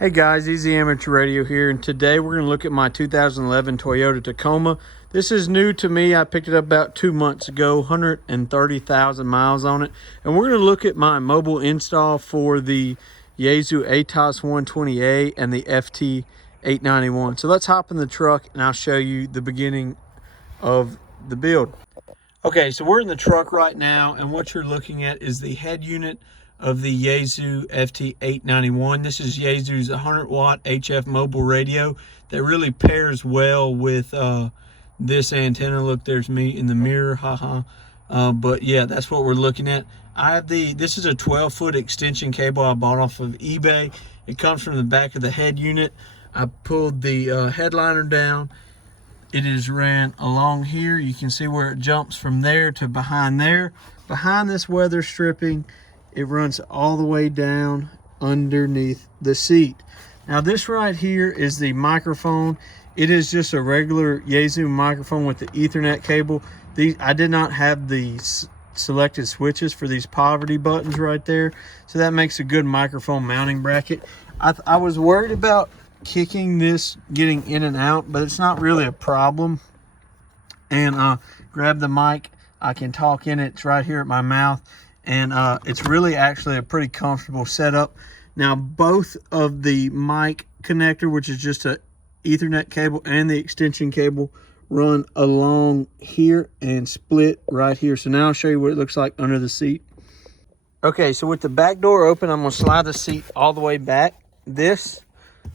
Hey guys, Easy Amateur Radio here, and today we're going to look at my 2011 Toyota Tacoma. This is new to me. I picked it up about 2 months ago, 130,000 miles on it. And we're going to look at my mobile install for the Yaesu ATOS 120A and the FT 891. So let's hop in the truck and I'll show you the beginning of the build. Okay, so we're in the truck right now, and what you're looking at is the head unit of the Yaesu FT 891. This is Yaesu's 100-watt HF mobile radio that really pairs well with this antenna. Look, there's me in the mirror, haha. But yeah, that's what we're looking at. This is a 12-foot extension cable I bought off of eBay. It comes from the back of the head unit. I pulled the headliner down. It is ran along here. You can see where it jumps from there to behind there. Behind this weather stripping, it runs all the way down underneath the seat. Now this right here is the microphone. It is just a regular Yaesu microphone with the Ethernet cable. I did not have the selected switches for these poverty buttons right there, so that makes a good microphone mounting bracket. I was worried about kicking this getting in and out, but it's not really a problem. And grab the mic, I can talk in it. It's right here at my mouth. And it's really actually a pretty comfortable setup. Now both of the mic connector, which is just a Ethernet cable, and the extension cable run along here and split right here. So now I'll show you what it looks like under the seat. Okay, so with the back door open, I'm going to slide the seat all the way back. This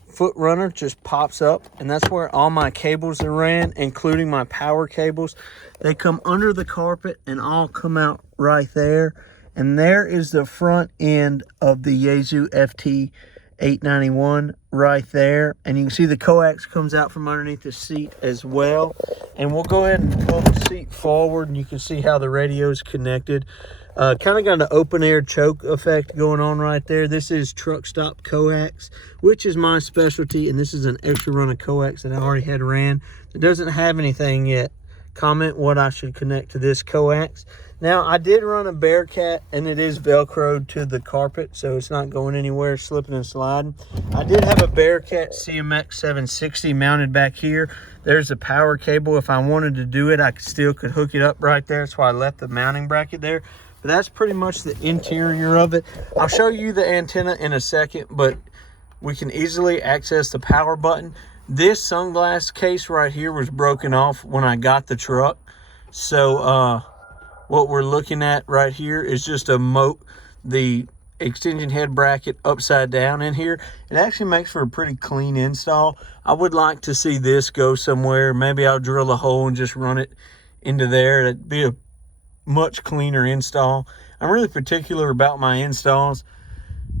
foot runner just pops up, and that's where all my cables are ran, including my power cables. They come under the carpet and all come out right there. And there is the front end of the Yaesu FT 891 right there. And you can see the coax comes out from underneath the seat as well. And we'll go ahead and pull the seat forward, and you can see how the radio is connected. Kind of got an open air choke effect going on right there. This is truck stop coax, which is my specialty. And this is an extra run of coax that I already had ran. It doesn't have anything yet. Comment what I should connect to this coax. Now, I did run a Bearcat, and it is Velcroed to the carpet, so it's not going anywhere, slipping and sliding. I did have a Bearcat CMX 760 mounted back here. There's a power cable. If I wanted to do it, I still could hook it up right there. That's why I left the mounting bracket there. But that's pretty much the interior of it. I'll show you the antenna in a second, but we can easily access the power button. This sunglass case right here was broken off when I got the truck. So, what we're looking at right here is just the extension head bracket upside down in here. It actually makes for a pretty clean install. I would like to see this go somewhere. Maybe I'll drill a hole and just run it into there. It'd be a much cleaner install. I'm really particular about my installs.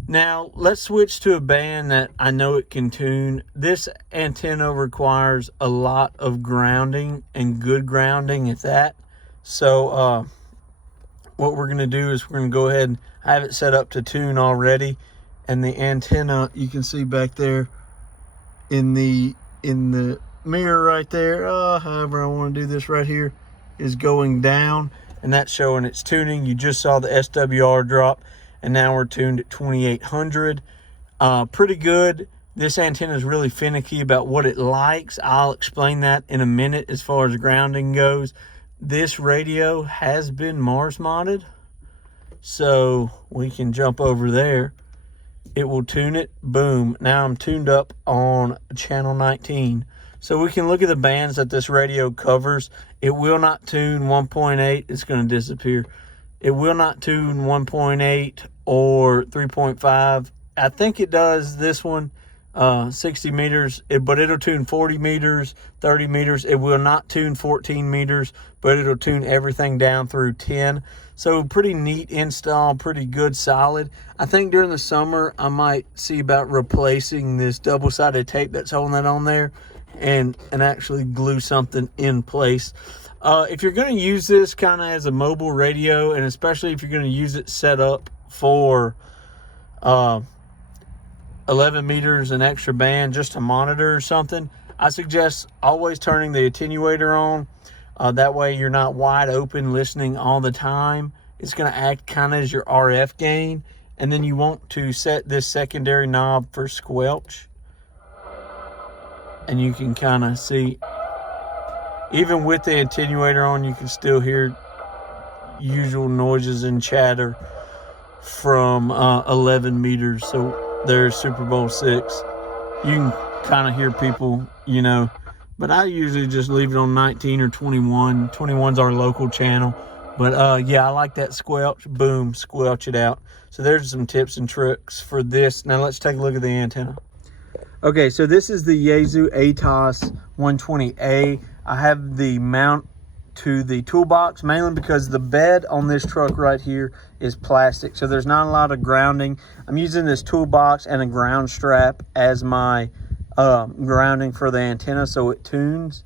Now, let's switch to a band that I know it can tune. This antenna requires a lot of grounding, and good grounding at that. So, what we're going to do is we're going to go ahead and have it set up to tune already. And the antenna, you can see back there in the mirror right there, however I want to do this right here, is going down. And that's showing it's tuning. You just saw the SWR drop. And now we're tuned at 2800. Pretty good. This antenna is really finicky about what it likes. I'll explain that in a minute as far as grounding goes. This radio has been Mars modded, so we can jump over there. It will tune it. Boom. Now I'm tuned up on channel 19. So we can look at the bands that this radio covers. It will not tune 1.8. It's going to disappear. It will not tune 1.8 or 3.5. I think it does this one, 60 meters, but it'll tune 40 meters, 30 meters. It will not tune 14 meters, but it'll tune everything down through 10. So pretty neat install, pretty good, solid. I think during the summer, I might see about replacing this double-sided tape that's holding that on there and actually glue something in place. If you're going to use this kind of as a mobile radio, and especially if you're going to use it set up for 11 meters an extra band just to monitor or something, I suggest always turning the attenuator on. That way you're not wide open listening all the time. It's going to act kind of as your RF gain, And then you want to set this secondary knob for squelch. And you can kind of see, even with the attenuator on, you can still hear usual noises and chatter from 11 meters. So there's Super Bowl 6. You can kind of hear people, you know, but I usually just leave it on 19 or 21. 21's our local channel. But yeah, I like that squelch. Boom, squelch it out. So there's some tips and tricks for this. Now let's take a look at the antenna. Okay, so this is the Yaesu ATOS 120A. I have the mount to the toolbox mainly because the bed on this truck right here is plastic, so there's not a lot of grounding. I'm using this toolbox and a ground strap as my grounding for the antenna so it tunes.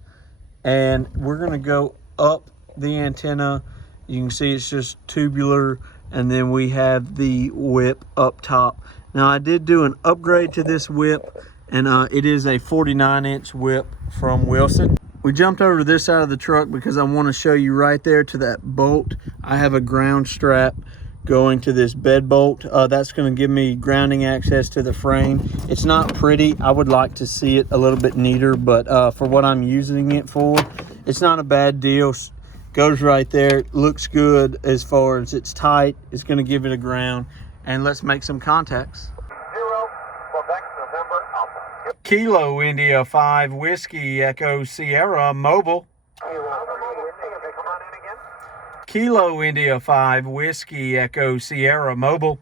And we're gonna go up the antenna. You can see it's just tubular, and then we have the whip up top. Now I did do an upgrade to this whip, and it is a 49-inch whip from Wilson. We jumped over to this side of the truck because I want to show you right there to that bolt. I have a ground strap going to this bed bolt. That's going to give me grounding access to the frame. It's not pretty. I would like to see it a little bit neater, but for what I'm using it for, it's not a bad deal. Goes right there. Looks good as far as it's tight. It's going to give it a ground. And let's make some contacts. 0, Quebec, November, Alpha. Kilo India 5 Whiskey Echo Sierra Mobile. Kilo India 5 Whiskey Echo Sierra Mobile.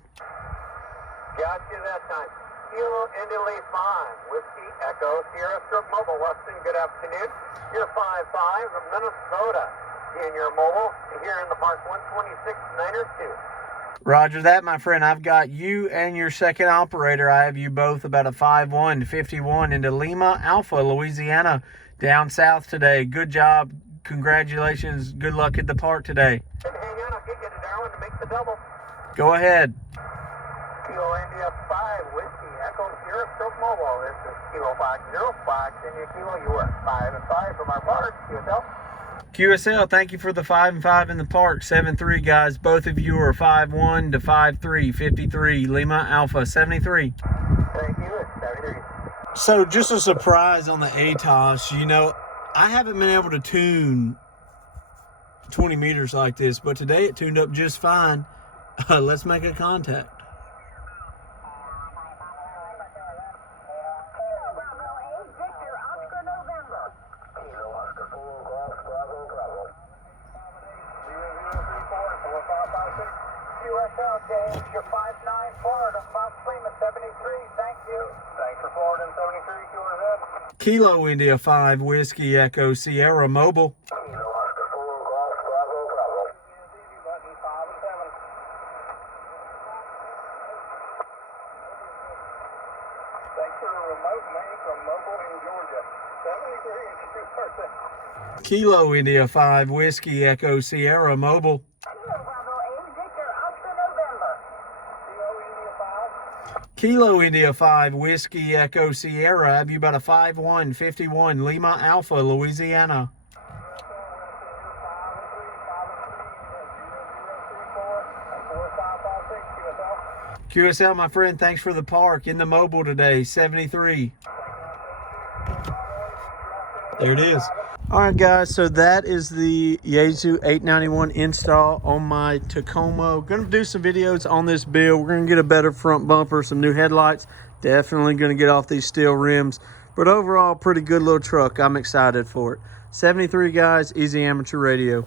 Got you that time. Kilo India 5 Whiskey Echo Sierra Stroke Mobile. Weston, good afternoon. You're 5-5 from Minnesota in your mobile here in the Park 126 Niner 2. Roger that, my friend. I've got you and your second operator. I have you both about a 5-1 to 51 into Lima, Alpha, Louisiana, down south today. Good job. Congratulations. Good luck at the park today. Hang on, I'll get you to Darwin to make the double. Go ahead. Kilo India 5 Whiskey Echo Sierra Stroke Mobile. This is Kilo 505. India Kilo, you are 5-5 from our park. QSL. QSL, thank you for the 5-5 in the park. 7-3, guys. Both of you are 5-1 to 5-3, 53. Lima, Alpha, 73. Thank you. It's 73. So just a surprise on the ATOS. You know, I haven't been able to tune 20 meters like this, but today it tuned up just fine. Let's make a contact. QSL, James, you're 5-9 Florida, Mount Lima 73. Thank you. Thanks for Florida and 73. QSL. Kilo India 5 Whiskey Echo Sierra Mobile. Kilo Oscar 4 Golf Bravo Bravo. Button 5 and 7. Thanks for a remote main from Mobile in Georgia. 73 and 2%. Kilo India 5 Whiskey Echo Sierra Mobile. Kilo India 5 Whiskey Echo Sierra. Have you about a 5-1, 51, Lima, Alpha, Louisiana. QSL, my friend, thanks for the park. In the mobile today, 73. There it is. All right, guys, so that is the Yaesu 891 install on my Tacoma. Gonna do some videos on this build. We're gonna get a better front bumper, some new headlights. Definitely gonna get off these steel rims. But overall, pretty good little truck. I'm excited for it. 73, guys, Easy Amateur Radio.